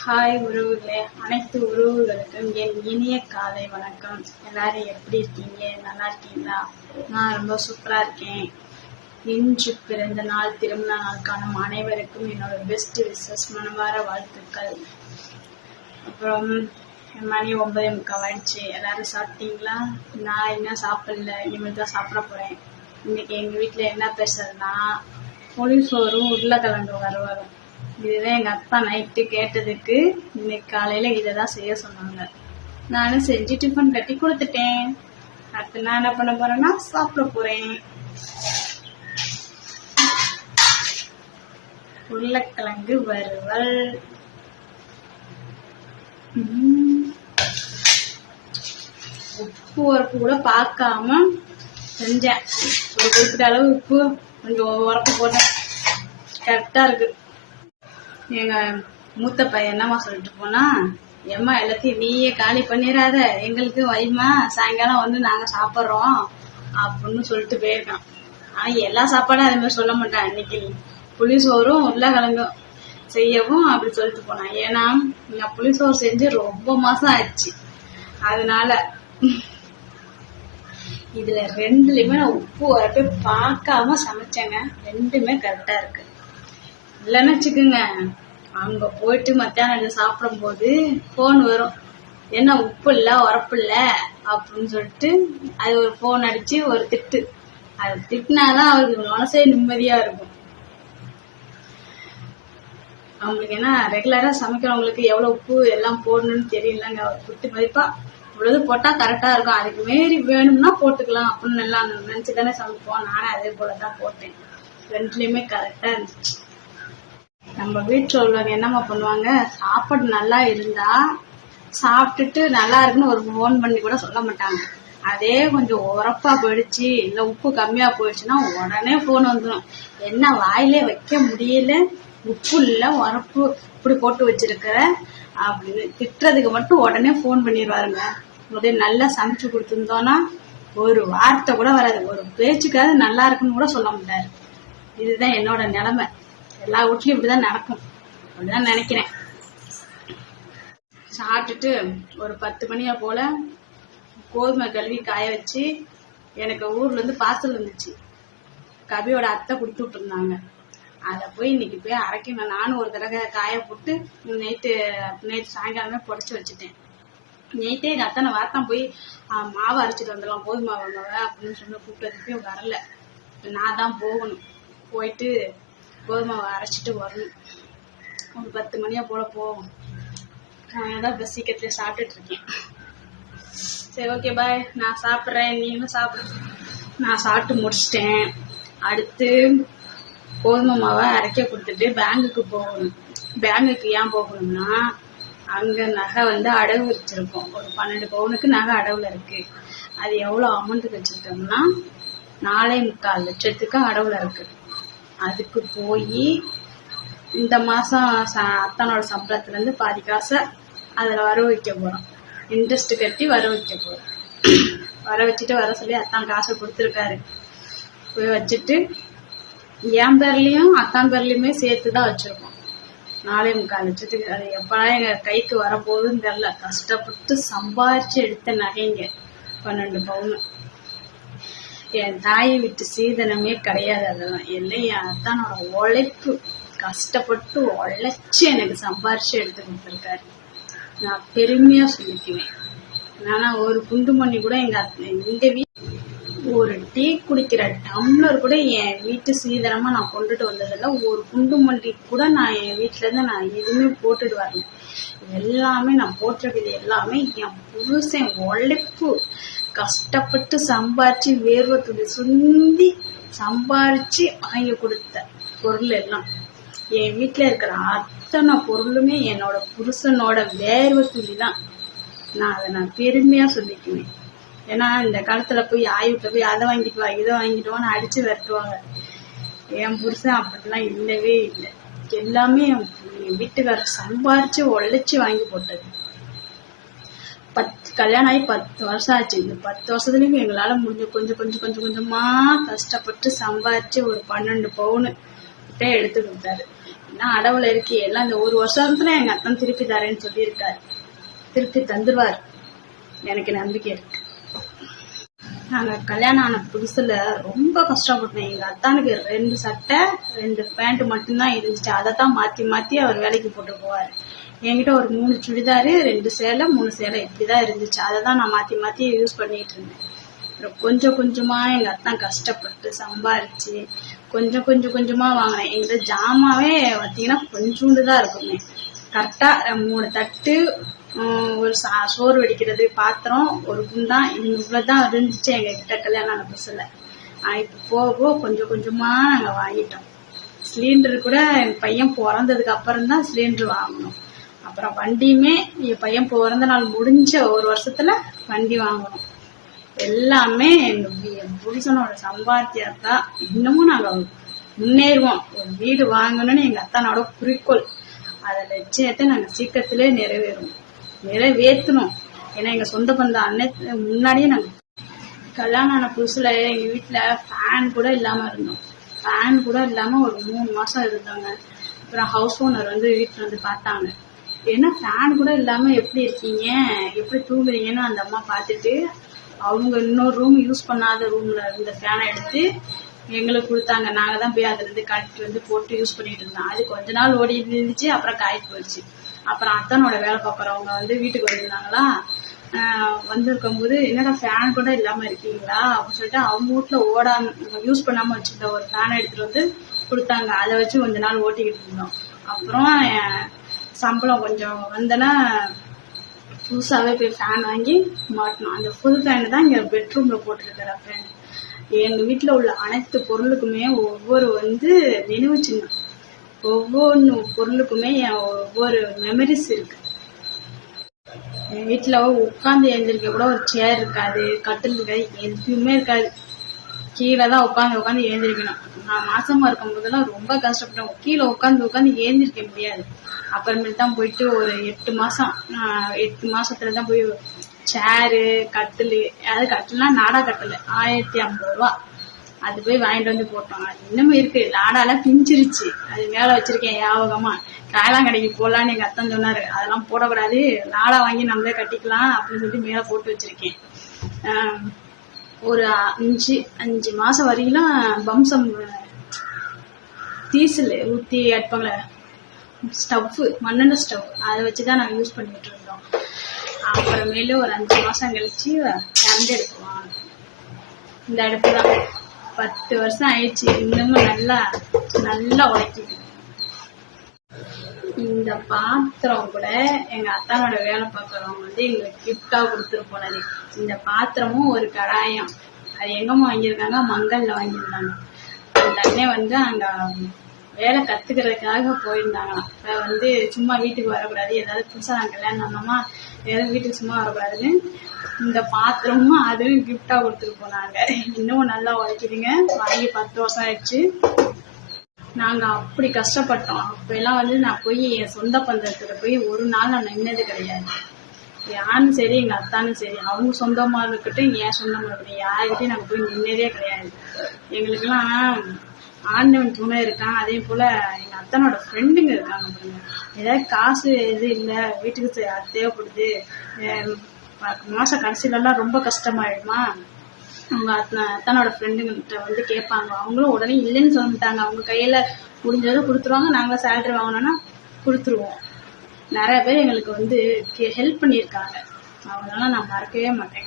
Hi உறவுகளே, அனைத்து உறவுகளுக்கும் என் இனிய காலை வணக்கம். எல்லாரும் எப்படி இருக்கீங்க? நல்லா இருக்கீங்களா? நான் ரொம்ப சூப்பரா இருக்கேன். இன்று பிறந்த நாள், திருமண நாள் காணும் அனைவருக்கும் என்னோட பெஸ்ட் விஷஸ், மனமார வாழ்த்துக்கள். அப்புறம் மணி 9:45 ஆயிடுச்சு. எல்லாரும் சாப்பிட்டீங்களா? நான் இன்னும் சாப்பிடல, இனிமேல் தான் சாப்பிட போறேன். இன்னைக்கு எங்க வீட்டுல என்ன பேசுறதுன்னா, புளிசோறும் உருளைக்கிழங்கு வறுவலும். இதுதான் எங்க அப்பா நைட்டு கேட்டதுக்கு இன்னைக்கு காலையில இதைதான் செய்ய சொன்னாங்க. நானும் செஞ்சு டிஃபன் கட்டி கொடுத்துட்டேன். அடுத்து நான் என்ன பண்ண போறேன்னா சாப்பிட போறேன். உருளைக்கிழங்கு வறுவல். உப்பு உரப்பு கூட பார்க்காம செஞ்சேன். ஒரு குறிப்பிட்ட அளவு உப்பு கொஞ்சம் உரப்பு போட்டேன். கரெக்டா இருக்கு. எங்க மூத்த பையன் என்னம்மா சொல்லிட்டு போனா, ஏம்மா எல்லாத்தையும் நீயே காலி பண்ணிடாத, எங்களுக்கு வைமா, சாயங்காலம் வந்து நாங்க சாப்பிட்றோம் அப்படின்னு சொல்லிட்டு போயிருக்கான். ஆனா எல்லா சாப்பாடும் அதே மாதிரி சொல்ல மாட்டான். இன்னைக்கு புளிசோறும் உருளைக்கிழங்கும் செய்யவும் அப்படி சொல்லிட்டு போனான். ஏன்னா நான் புளிசோறு செஞ்சு ரொம்ப மாசம் ஆயிடுச்சு. அதனால இதுல ரெண்டுலயுமே நான் உப்பு வரப்ப பார்க்காம சமைச்சேங்க. ரெண்டுமே கரெக்டா இருக்கு. இல்லைன்னு வச்சுக்கோங்க, அங்க போயிட்டு மத்தியானம் சாப்பிடும் போது போன் வரும், என்ன உப்பு இல்ல உரப்பு இல்ல அப்படின்னு சொல்லிட்டு அது ஒரு போன் அடிச்சு ஒரு திட்டு. அது திட்டினாதான் அவருக்கு மனசே நிம்மதியா இருக்கும். அவங்களுக்கு என்ன ரெகுலரா சமைக்கிறவங்களுக்கு எவ்வளவு உப்பு எல்லாம் போடணும்னு தெரியலங்க. அவர் குட்டி மதிப்பா இவ்வளவு போட்டா கரெக்டா இருக்கும், அதுக்கு மீறி வேணும்னா போட்டுக்கலாம் அப்படின்னு எல்லாம் நினைச்சுதானே சமைப்போம். நானே அதே போலதான் போட்டேன். ரெண்டுலயுமே கரெக்டா இருந்துச்சு. நம்ம வீட்டில் உள்ளவங்க என்னம்மா பண்ணுவாங்க, சாப்பாடு நல்லா இருந்தா சாப்பிட்டுட்டு நல்லா இருக்குன்னு ஒரு ஃபோன் பண்ணி கூட சொல்ல மாட்டாங்க. அதே கொஞ்சம் உரப்பா போயிடுச்சு இல்லை உப்பு கம்மியா போயிடுச்சுன்னா உடனே ஃபோன் வந்துடும். என்ன வாயிலே வைக்க முடியல, உப்பு இல்லை உரப்பு இப்படி போட்டு வச்சிருக்கிற அப்படின்னு திட்டுறதுக்கு மட்டும் உடனே ஃபோன் பண்ணிடுவாருங்க. உடனே நல்லா சமைச்சு கொடுத்துருந்தோன்னா ஒரு வார்த்தை கூட வராது, ஒரு பேச்சுக்காவது நல்லா இருக்குன்னு கூட சொல்ல மாட்டாரு. இதுதான் என்னோட நிலைமை. எல்லா வீட்லயும் இப்படிதான் நடக்கும் அப்படிதான் நினைக்கிறேன். சாப்பிட்டுட்டு ஒரு 10 மணியா போல கோதுமை கழுவி காய வச்சு, எனக்கு ஊர்ல இருந்து பார்சல் வந்துச்சு. கவியோட அத்தை கொடுத்து விட்டுருந்தாங்க. அதை போய் இன்னைக்கு போய் அரைக்கணும். நானும் ஒரு தடவை காய போட்டு நைட்டு சாயங்காலமே புடைச்சி வச்சுட்டேன். நைட்டே எங்க அத்தனை வார்த்தான் போய் மாவு அரைச்சிட்டு வந்துடலாம், கோதுமை மாவை அப்படின்னு சொல்லி கூப்பிட்டதுக்கு வரல. நான் தான் போகணும். போயிட்டு கோதுமை அரைச்சிட்டு வரணும். ஒரு 10 மணியா போல போகும். நான் தான் இப்போ சீக்கிரத்துல சாப்பிட்டுட்டு இருக்கேன். சரி, ஓகே, பாய். நான் சாப்பிட்றேன், நீங்களும் சாப்பிடு. நான் சாப்பிட்டு முடிச்சிட்டேன். அடுத்து கோதுமை மாவை அரைக்க கொடுத்துட்டு பேங்குக்கு போகணும். பேங்குக்கு ஏன் போகணும்னா, அங்க நகை வந்து அடகு வச்சிருக்கோம். ஒரு 12 பவுனுக்கு நகை அடவுல இருக்கு. அது எவ்வளவு அமௌண்ட்டுக்கு வச்சிருக்கோம்னா 4.25 லட்சத்துக்கு அடவுல இருக்கு. அதுக்கு போய் இந்த மாசம் அத்தனோட சம்பளத்துல இருந்து பாதி காசை அதுல வர வைக்க போறோம். இன்ட்ரெஸ்ட் கட்டி வர வைக்க போறோம். வர வச்சுட்டு வர சொல்லி அத்தான் காசை கொடுத்துருக்காரு. போய் வச்சுட்டு என் பேர்லயும் அத்தான் பேர்லயுமே சேர்த்துதான் வச்சிருக்கோம். 4.25 லட்சத்துக்கு. அது எப்படா எங்க கைக்கு வரப்போகுதுன்னு தெரியல. கஷ்டப்பட்டு சம்பாரிச்சு எடுத்த நகைங்க 12 பவுன். என் தாயை விட்டு சீதனமே கிடையாது. அதெல்லாம் எல்லாம் என் அத்தானோட உழைப்பு. கஷ்டப்பட்டு உழைச்சு எனக்கு சம்பாரிச்சு எடுத்து கொடுத்துருக்காரு. நான் பெருமையா சொல்லிக்குவேன். ஆனா ஒரு குண்டுமணி கூட எங்க வீட்டு ஒரு டீ குடிக்கிற டம்ளர் கூட என் வீட்டு சீதனமா நான் கொண்டுட்டு வந்ததில்ல. ஒரு குண்டுமண்டி கூட நான் என் வீட்டுல இருந்து நான் எதுவுமே போட்டுட்டு வரல. எல்லாமே நான் போட்டிருக்கிறது எல்லாமே என் புருஷன் உழைப்பு. கஷ்டப்பட்டு சம்பாரிச்சு வேர்வை துளி சுண்டி சம்பாரிச்சு வாங்கி கொடுத்த பொருள் எல்லாம். என் வீட்டுல இருக்கிற அத்தனை பொருளுமே என்னோட புருஷனோட வேர்வை துளி தான். நான் பெருமையா சொல்லிக்குவேன். ஏன்னா இந்த காலத்துல போய் ஆய்வுட்ட போய் அதை வாங்கிட்டு வா இதை வாங்கிட்டு வான்னு அடிச்சு விரட்டுவாங்க. என் புருஷன் அப்படிலாம் இல்லவே இல்லை. எல்லாமே என் வீட்டுக்காரர் சம்பாரிச்சு உழைச்சு வாங்கி போட்டது. கல்யாணம் ஆகி 10 வருஷம் ஆச்சு. இந்த 10 வருஷத்துலயும் எங்களால முடிஞ்ச கொஞ்சம் கொஞ்சமா கஷ்டப்பட்டு சம்பாரிச்சு ஒரு 12 பவுனு எடுத்து கொடுத்தாரு. ஏன்னா அடவுல இருக்கு எல்லாம் இந்த 1 வருஷத்துல எங்க அத்தன் திருப்பி தரேன்னு சொல்லியிருக்காரு. திருப்பி தந்துருவார், எனக்கு நம்பிக்கை இருக்கு. நாங்க கல்யாணம் ஆன புதுசுல ரொம்ப கஷ்டப்பட்டோம். எங்க அத்தானுக்கு 2 சட்டை 2 பேண்ட் மட்டும்தான் இருந்துச்சு. அதைத்தான் மாத்தி மாத்தி அவர் வேலைக்கு போட்டு போவாரு. என்கிட்ட ஒரு 3 சுடிதாரு 2 சேலை 3 சேலை இப்படிதான் இருந்துச்சு. அதை தான் நான் மாத்தி மாத்தி யூஸ் பண்ணிட்டு இருந்தேன். அப்புறம் கொஞ்சம் கொஞ்சமா எங்க அத்தான் கஷ்டப்பட்டு சம்பாரிச்சு கொஞ்சம் கொஞ்சமா வாங்கினேன். எங்கிட்ட ஜாமாவே பார்த்தீங்கன்னா கொஞ்சோண்டுதான் இருக்குமே. கரெக்டா 3 தட்டு, ஒரு சோறு வடிக்கிறது பாத்திரம், ஒரு குண்டான், இவ்வளவுதான் இருந்துச்சு எங்க கிட்ட கல்யாணம் ஆன புதுசுல. இப்ப போக கொஞ்சம் கொஞ்சமா நாங்க வாங்கிட்டோம். சிலிண்டர் கூட என் பையன் பிறந்ததுக்கு அப்புறம் தான் சிலிண்டர் வாங்கணும். அப்புறம் வண்டியுமே என் பையன் பிறந்த நாள் முடிஞ்ச 1 வருஷத்துல வண்டி வாங்கணும். எல்லாமே என் புருஷனோட சம்பாத்தியத்தான். இன்னமும் நாங்க முன்னேறுவோம். ஒரு வீடு வாங்கணும்னு எங்க அத்தானோட குறிக்கோள். அதை லட்சியத்தை நாங்க சீக்கிரத்திலே நிறைவேற்றணும். ஏன்னா எங்க சொந்த பந்த அண்ணன் முன்னாடியே நாங்க கல்யாணம் ஆன புதுசுல எங்க வீட்டுல ஃபேன் கூட இல்லாம இருந்தோம். ஃபேன் கூட இல்லாம ஒரு 3 மாசம் இருந்தாங்க. அப்புறம் ஹவுஸ் ஓனர் வந்து வீட்டுல வந்து பார்த்தாங்க. ஏன்னா ஃபேன் கூட இல்லாம எப்படி இருக்கீங்க, எப்படி தூங்குறீங்கன்னு அந்த அம்மா பார்த்துட்டு அவங்க இன்னொரு ரூம் யூஸ் பண்ணாத ரூம்ல இருந்த ஃபேனை எடுத்து எங்களுக்கு கொடுத்தாங்க. நாங்க தான் போய் அதுல இருந்து கழட்டி வந்து போட்டு யூஸ் பண்ணிட்டு இருந்தோம். அது கொஞ்ச நாள் ஓடி இருந்துச்சு, அப்புறம் காய்ச்சி போயிடுச்சு. அப்புறம் அத்தனோட வேலை பார்க்குறவங்க வந்து வீட்டுக்கு வந்திருந்தாங்களா, வந்திருக்கும் போது என்னடா ஃபேன் கூட இல்லாம இருக்கீங்களா அப்படின்னு சொல்லிட்டு அவங்க வீட்டுல யூஸ் பண்ணாம வச்சிருந்த ஒரு ஃபேனை எடுத்துட்டு வந்து கொடுத்தாங்க. அதை வச்சு கொஞ்ச நாள் ஓட்டிக்கிட்டு இருந்தோம். அப்புறம் சம்பளம் கொஞ்சம் வந்தனா புதுசாவே போய் ஃபேன் வாங்கி மாட்டணும். அந்த புது ஃபேன் தான் இங்க பெட்ரூம்ல போட்டிருக்கிற ஃபேன். எங்க வீட்டுல உள்ள அனைத்து பொருளுக்குமே ஒவ்வொரு நினைவு சின்னம். ஒவ்வொரு பொருளுக்குமே ஒவ்வொரு மெமரிஸ் இருக்கு. என் வீட்டுல உட்காந்து எழுந்திருக்க கூட ஒரு சேர் இருக்காது, கட்டில் இருக்காது, எதுவுமே இருக்காது. கீழே தான் உட்காந்து எழுந்திருக்கணும். நான் மாசமா இருக்கும் போதெல்லாம் ரொம்ப கஷ்டப்பட்டேன். கீழே உட்காந்து எழுந்திருக்க முடியாது. அப்புறமேட்டு தான் போயிட்டு ஒரு 8 மாசத்துல தான் போய் சேரு கட்டில், அதாவது கட்டில்னா நாடா கட்டில் 1050 ரூபா, அது போய் வாங்கிட்டு வந்து போட்டோம். அது இன்னமும் இருக்கு. நாடாலாம் பிஞ்சிருச்சு. அது மேல வச்சிருக்கேன் ஞாபகமா. காயெல்லாம் கடைக்கு போடலான்னு எங்க அத்தன் சொன்னாரு. அதெல்லாம் போடக்கூடாது, நாடா வாங்கி நம்மளே கட்டிக்கலாம் அப்படின்னு சொல்லிட்டு மேல போட்டு வச்சிருக்கேன். ஒரு 5 மாசம் வரைக்கும் பம்சம் டீசல் ஊத்தி எடுப்பாங்களே ஸ்டவ், மண்ணெண்ணெய் ஸ்டவ், அதை வச்சுதான் நாங்க யூஸ் பண்ணிட்டு இருந்தோம். அப்புறமேலு ஒரு 5 மாசம் கழிச்சு கரண்ட் அடுப்பு வாங்கணும். இந்த அடுப்பு தான் 10 வருஷம் ஆயிடுச்சு. இன்னமும் நல்லா உழைக்குது. இந்த பாத்திரம் கூட எங்க அத்தானோட வேலை பார்க்கறவங்க எங்களுக்கு கிஃப்டா கொடுத்துட்டு போனது. இந்த பாத்திரமும் ஒரு கடாயம். அது எங்கம்மா வாங்கியிருக்காங்க, மங்கல்ல வாங்கியிருந்தாங்க. அந்த அண்ணே அங்க வேலை கத்துக்கிறதுக்காக போயிருந்தாங்களாம். சும்மா வீட்டுக்கு வரக்கூடாது, ஏதாவது புதுசா நாங்க கல்யாணம் பண்ணோமா, ஏதாவது வீட்டுக்கு சும்மா வரக்கூடாதுன்னு இந்த பாத்திரமும் அதுவும் கிஃப்டா கொடுத்துட்டு போனாங்க. இன்னமும் நல்லா உழைக்குதுங்க. வாங்கி 10 வருஷம் ஆயிடுச்சு. நாங்க அப்படி கஷ்டப்பட்டோம். அப்ப எல்லாம் நான் போய் என் சொந்த பந்தத்துல போய் ஒரு நாள் நான் நின்னது கிடையாது. யாரும் சரி எங்க அத்தானும் சரி, அவங்க சொந்தமா இருக்கட்டும் என் சொந்தமா இருக்கட்டும், யாருக்கிட்டையும் நாங்க போய் நின்னதே கிடையாது. எங்களுக்கெல்லாம் ஆண்டவன் துணை இருக்கான். அதே போல எங்க அத்தனோட ஃப்ரெண்டுங்க இருக்காங்க பாருங்க. ஏதாவது காசு எது இல்லை, வீட்டுக்கு தேவைப்படுது, மாச கடைசியில எல்லாம் ரொம்ப கஷ்டமாயிடுமா, அவங்க அத்தனோட ஃப்ரெண்டுங்கிட்ட கேட்பாங்க. அவங்களும் உடனே இல்லைன்னு சொல்லிட்டாங்க. அவங்க கையில முடிஞ்சதை கொடுத்துருவாங்க. நாங்க சேலரி வாங்கினோம்னா கொடுத்துருவோம். நிறைய பேர் எங்களுக்கு ஹெல்ப் பண்ணியிருக்காங்க. அவங்களால நான் மறக்கவே மாட்டேன்.